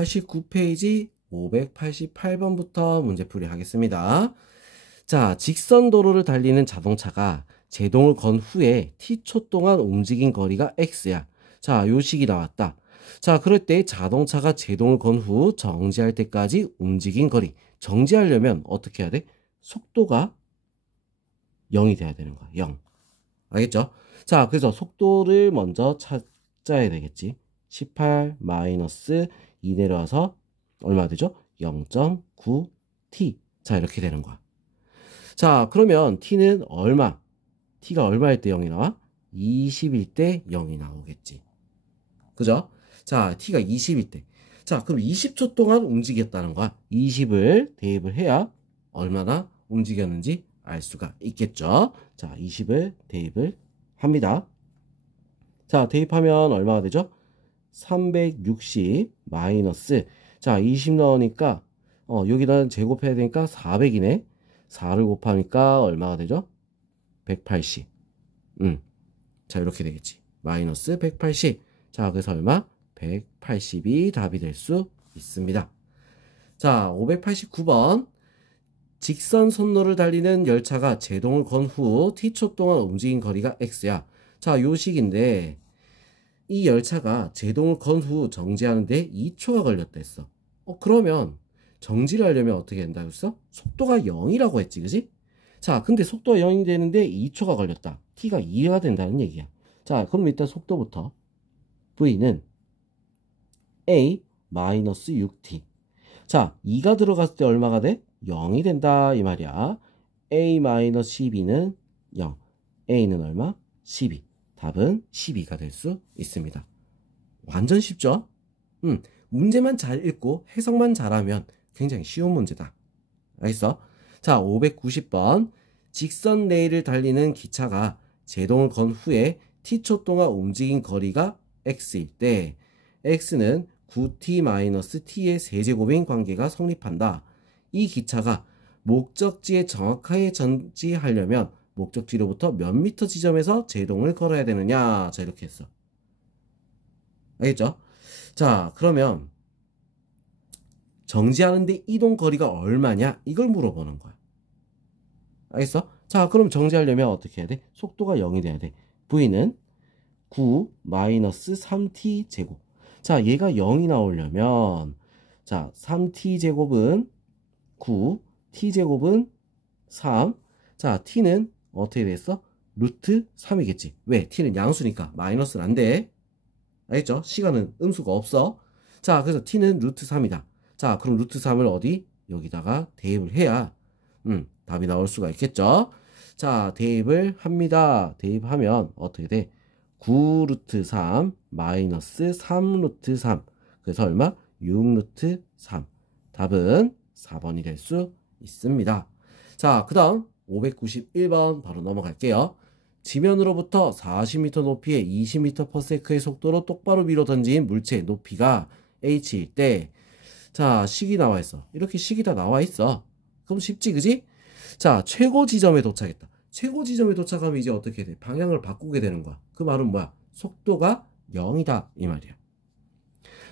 89페이지 588번부터 문제풀이 하겠습니다. 자, 직선 도로를 달리는 자동차가 제동을 건 후에 t초 동안 움직인 거리가 x야. 자, 요 식이 나왔다. 자, 그럴 때 자동차가 제동을 건 후 정지할 때까지 움직인 거리. 정지하려면 어떻게 해야 돼? 속도가 0이 돼야 되는 거야. 0. 알겠죠? 자, 그래서 속도를 먼저 찾아야 되겠지. 18 마이너스 2 내려와서 얼마 되죠? 0.9t. 자, 이렇게 되는 거야. 자, 그러면 t는 얼마? t가 얼마일 때 0이 나와? 20일 때 0이 나오겠지. 그죠? 자, t가 20일 때. 자, 그럼 20초 동안 움직였다는 거야. 20을 대입을 해야 얼마나 움직였는지 알 수가 있겠죠. 자, 20을 대입을 합니다. 자, 대입하면 얼마가 되죠? 360 마이너스, 자, 20 넣으니까 여기다 제곱해야 되니까 400이네. 4를 곱하니까 얼마가 되죠? 180. 자, 이렇게 되겠지. 마이너스 180. 자, 그래서 얼마? 180이 답이 될 수 있습니다. 자, 589번. 직선 선로를 달리는 열차가 제동을 건 후 t초 동안 움직인 거리가 x야. 자, 요 식인데 이 열차가 제동을 건 후 정지하는데 2초가 걸렸다 했어. 그러면 정지를 하려면 어떻게 된다고 했어? 속도가 0이라고 했지, 그지? 자, 근데 속도가 0이 되는데 2초가 걸렸다. t가 2가 된다는 얘기야. 자, 그럼 일단 속도부터. v는 a 마이너스 6t. 자, 2가 들어갔을 때 얼마가 돼? 0이 된다 이 말이야. a 마이너스 12는 0. a는 얼마? 12. 답은 12가 될 수 있습니다. 완전 쉽죠? 문제만 잘 읽고 해석만 잘하면 굉장히 쉬운 문제다. 알겠어? 자, 590번. 직선 레일을 달리는 기차가 제동을 건 후에 t초 동안 움직인 거리가 x일 때 x는 9t-t의 세제곱인 관계가 성립한다. 이 기차가 목적지에 정확하게 전지하려면 목적지로부터 몇 미터 지점에서 제동을 걸어야 되느냐. 자, 이렇게 했어. 알겠죠? 자, 그러면 정지하는데 이동 거리가 얼마냐? 이걸 물어보는 거야. 알겠어? 자, 그럼 정지하려면 어떻게 해야 돼? 속도가 0이 돼야 돼. v는 9 마이너스 3t 제곱. 자, 얘가 0이 나오려면 자, 3t 제곱은 9, t 제곱은 3. 자, t는 어떻게 됐어? 루트 3이겠지. 왜? t는 양수니까 마이너스는 안 돼. 알겠죠? 시간은 음수가 없어. 자, 그래서 t는 루트 3이다. 자, 그럼 루트 3을 어디? 여기다가 대입을 해야 답이 나올 수가 있겠죠? 자, 대입을 합니다. 대입하면 어떻게 돼? 9 루트 3 마이너스 3 루트 3. 그래서 얼마? 6 루트 3. 답은 4번이 될 수 있습니다. 자, 그 다음 591번 바로 넘어갈게요. 지면으로부터 40m 높이의 20m/s의 속도로 똑바로 밀어 던진 물체의 높이가 h일 때, 자, 식이 나와 있어. 이렇게 식이 다 나와 있어. 그럼 쉽지, 그지? 자, 최고 지점에 도착했다. 최고 지점에 도착하면 이제 어떻게 돼? 방향을 바꾸게 되는 거야. 그 말은 뭐야? 속도가 0이다 이 말이야.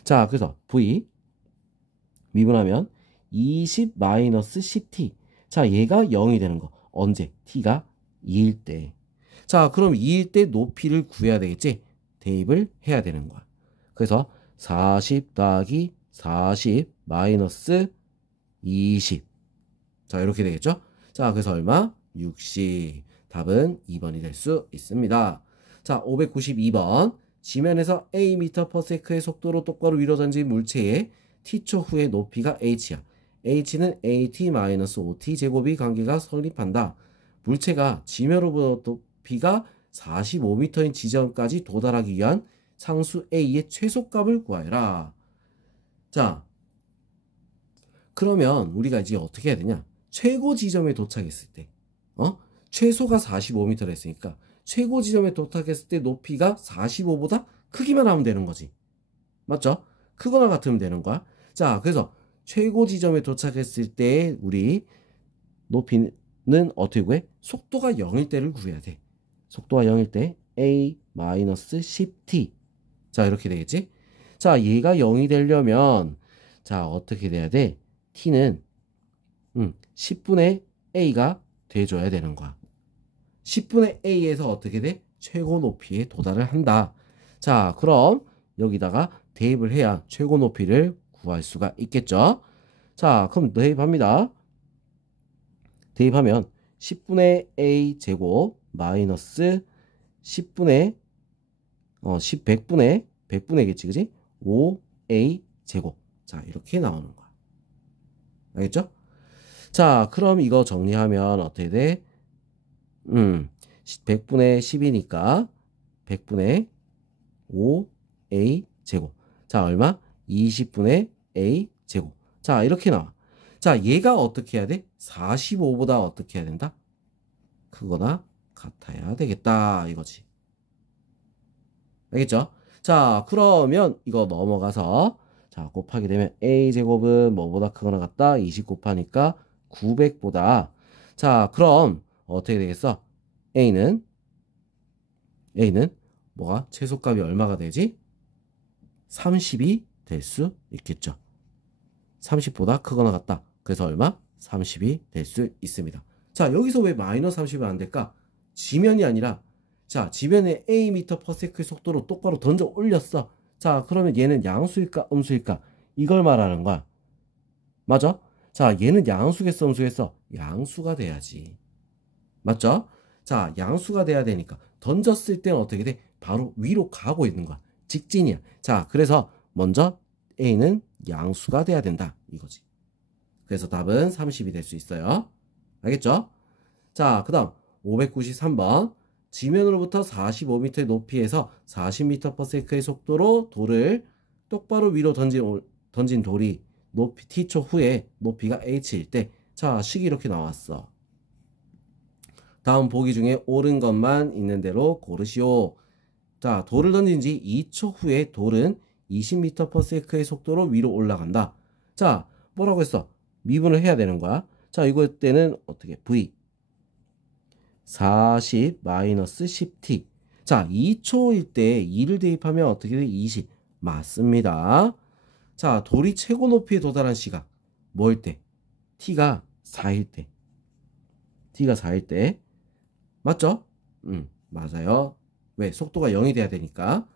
자, 그래서 v 미분하면 20-10t. 자, 얘가 0이 되는 거. 언제? t가 2일 때. 자, 그럼 2일 때 높이를 구해야 되겠지? 대입을 해야 되는 거야. 그래서 40 더하기 40 마이너스 20. 자, 이렇게 되겠죠? 자, 그래서 얼마? 60. 답은 2번이 될 수 있습니다. 자, 592번. 지면에서 a m/s의 속도로 똑바로 위로 던진 물체의 t초 후의 높이가 h야. h는 at-5t 제곱이 관계가 성립한다. 물체가 지면으로부터 높이가 45m인 지점까지 도달하기 위한 상수 a의 최소값을 구하여라. 자, 그러면 우리가 이제 어떻게 해야 되냐? 최고 지점에 도착했을 때, 최소가 45m를 했으니까 최고 지점에 도착했을 때 높이가 45보다 크기만 하면 되는 거지. 맞죠? 크거나 같으면 되는 거야. 자, 그래서 최고 지점에 도착했을 때 우리 높이는 어떻게 구해? 속도가 0일 때를 구해야 돼. 속도가 0일 때 a-10t. 자, 이렇게 되겠지? 자, 얘가 0이 되려면 자, 어떻게 돼야 돼? t는 10분의 a가 돼줘야 되는 거야. 10분의 a에서 어떻게 돼? 최고 높이에 도달을 한다. 자, 그럼 여기다가 대입을 해야 최고 높이를 구할 수가 있겠죠. 자, 그럼 대입합니다. 대입하면 10분의 a 제곱 마이너스 10분의 100분의겠지, 그지? 5a 제곱. 자, 이렇게 나오는 거야. 알겠죠? 자, 그럼 이거 정리하면 어떻게 돼? 100분의 10이니까 100분의 5a 제곱. 자, 얼마? 20분의 a 제곱. 자, 이렇게 나와. 자, 얘가 어떻게 해야 돼? 45보다 어떻게 해야 된다? 크거나 같아야 되겠다, 이거지. 알겠죠? 자, 그러면 이거 넘어가서 자, 곱하게 되면 a 제곱은 뭐보다 크거나 같다? 20 곱하니까 900보다. 자, 그럼 어떻게 되겠어? a는 뭐가? 최소값이 얼마가 되지? 30이 될 수 있겠죠. 30보다 크거나 같다. 그래서 얼마? 30이 될 수 있습니다. 자, 여기서 왜 마이너스 30이 안 될까? 지면이 아니라, 자, 지면에 a m/s의 속도로 똑바로 던져 올렸어. 자, 그러면 얘는 양수일까 음수일까? 이걸 말하는 거야. 맞아? 자, 얘는 양수겠어 음수겠어? 양수가 돼야지. 맞죠? 자, 양수가 돼야 되니까 던졌을 때는 어떻게 돼? 바로 위로 가고 있는 거야. 직진이야. 자, 그래서 먼저 a는 양수가 돼야 된다, 이거지. 그래서 답은 30이 될 수 있어요. 알겠죠? 자, 그 다음 593번. 지면으로부터 45m의 높이에서 40m/s의 속도로 돌을 똑바로 위로 던진 돌이 높이 t초 후에 높이가 h일 때, 자, 식이 이렇게 나왔어. 다음 보기 중에 옳은 것만 있는 대로 고르시오. 자, 돌을 던진 지 2초 후에 돌은 20m/s의 속도로 위로 올라간다. 자, 뭐라고 했어? 미분을 해야 되는 거야. 자, 이거 때는 어떻게? v 40-10t. 자, 2초일 때 2를 대입하면 어떻게 돼? 20. 맞습니다. 자, 돌이 최고 높이에 도달한 시각. 뭐일 때? t가 4일 때. t가 4일 때. 맞죠? 맞아요. 왜? 속도가 0이 돼야 되니까.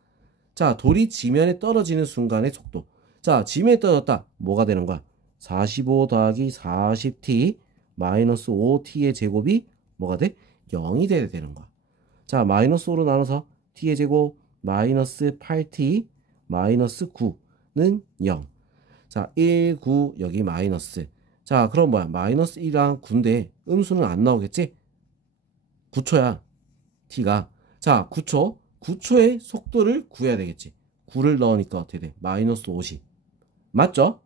자, 돌이 지면에 떨어지는 순간의 속도. 자, 지면에 떨어졌다. 뭐가 되는 거야? 45 더하기 40t 마이너스 5t의 제곱이 뭐가 돼? 0이 돼야 되는 거야. 자, 마이너스 5로 나눠서 t의 제곱 마이너스 8t 마이너스 9는 0. 자, 1, 9 여기 마이너스. 자, 그럼 뭐야? 마이너스 1이랑 9인데 음수는 안 나오겠지? 9초야. t가. 자, 9초. 9초의 속도를 구해야 되겠지. 9를 넣으니까 어떻게 돼? 마이너스 50. 맞죠?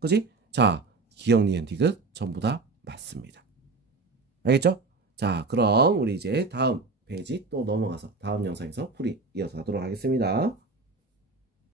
그지? 자, 기억, 니은, 디귿 전부 다 맞습니다. 알겠죠? 자, 그럼 우리 이제 다음 페이지 또 넘어가서 다음 영상에서 풀이 이어서 하도록 하겠습니다.